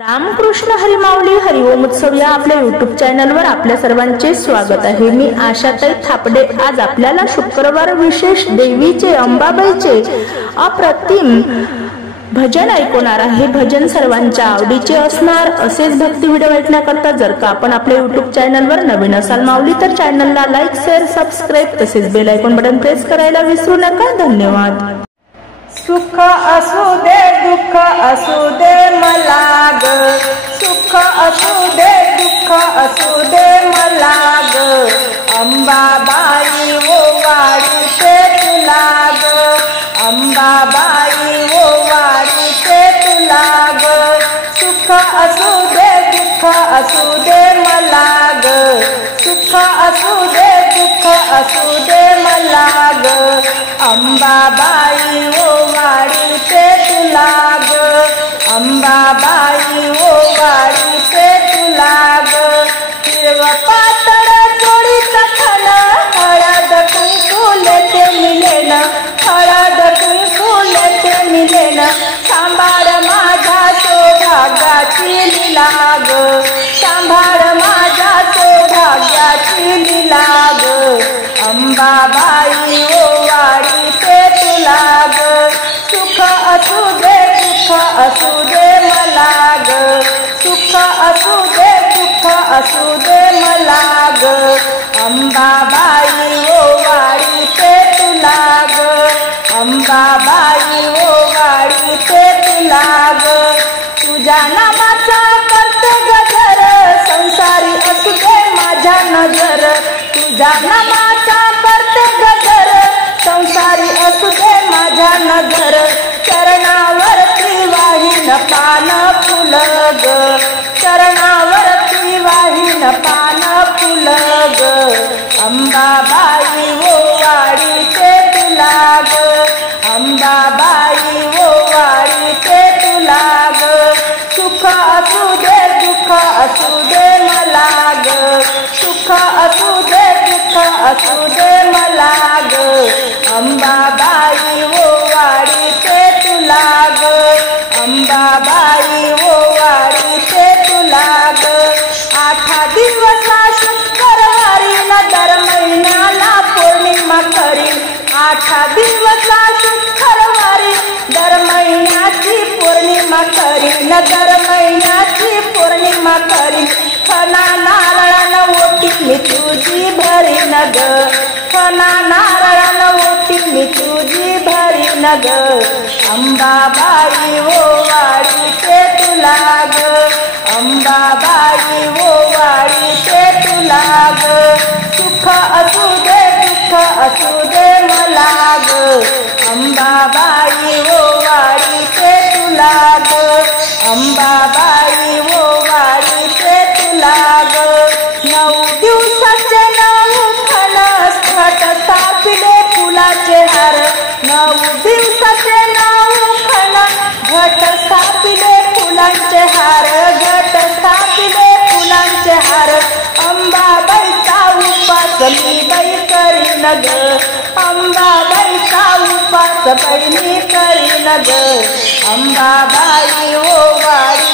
रामकृष्ण हरिमाऊली हरिओम उत्सव या आपल्या यूट्यूब चॅनलवर आपल्या सर्वांचे स्वागत आहे। मी आशाताई थापडे आज आपल्याला शुक्रवार विशेष देवीचे अंबाबाईचे अप्रतिम भजन ऐकवणार आहे। भजन सर्वांच्या आवडीचे असणार। असेच भक्ती व्हिडिओ ऐकण्याकरता जर का आपण आपल्या यूट्यूब चॅनलवर नवीन असाल माऊली तर चॅनलला लाईक शेअर सबस्क्राईब तसेच बेल आयकॉन बटन प्रेस करायला विसरू नका। धन्यवाद। सुख असू दे दुःख असू दे मला ग, सुख असू दे दुःख असू दे मला ग, अंबाबाई ओ वाढीते तुला ग, अंबाबाई ओ वाढीते तुला ग, सुख असू दे दुःख असू दे मला ग, सुख असू दे दुःख असू दे मला ग, अंबाबाई ओ वाढीते तुला ग, अंबाबाई ओ वाढीते तुला ग, हिरव पातळ चोळीत खण हळद कुंकू लेते मिलेन, हळद कुंकू लेते मिलेन, सांभाळ माझा सौभाग्याची लीला ग, सांभाळ माझा सौभाग्याची लीला ग, अंबाबाई ओ वाढीते तुला ग, सुख असू दे दुःख असू दे मला ग, सुख असू दे दुःख असू दे मला ग, अंबाबाई ओ वाढीते तुला ग, अंबाबाई ओ वाढीते तुला ग, तुझ्या नामाचा करते गजर संसारी असू दे माझ्या नजर, तुझ्या नामाचा करते गजर संसारी असू दे माझ्या नजर, चरणावरती वाहीन पान फुल ग, चरणावरती वाहीन पान फुल ग, अंबाबाई ओ वाढीते तुला ग, अंबाबाई ओ वाढीते तुला ग, सुख असू दे दुःख असू दे मला ग, सुख असू दे दुःख असू दे मला ग, अंबाबाई ओ वाढीते तुला ग, अंबाबाई ओ वाढीते तुला ग, 8 दिवस शुक्रवारी न दर महिन्याला पौर्णिमा करी, 8 दिवस शुक्रवारी दर महिन्याची पौर्णिमा करी, न दर महिन्याची पौर्णिमा करी, खना नारळानं ओटी मी तुझी भरी न ग, खना नारळानं ओटी मी तुझी भरी न ग, अंबाबाई ओ वाढीते तुला ग, अंबाबाई ओ वाढीते तुला ग, सुख असू दे दुःख असू दे मला ग, अंबाबाई ओ वाढीते तुला ग, अंबाबाई ओ वाढीते तुला ग, 9 दिवसाचे 9 खण घट स्थापिले फुलाचे हार, 9 दिवसाचे 9 खण घट स्थापिले फुलांचे हार, घट स्थापिले फुलांचे हार, अंबाबाईचा उपास मी बाई करीन ग, अंबाबाईचा उपास बहिणी करीन ग, अंबाबाई ओ वाढी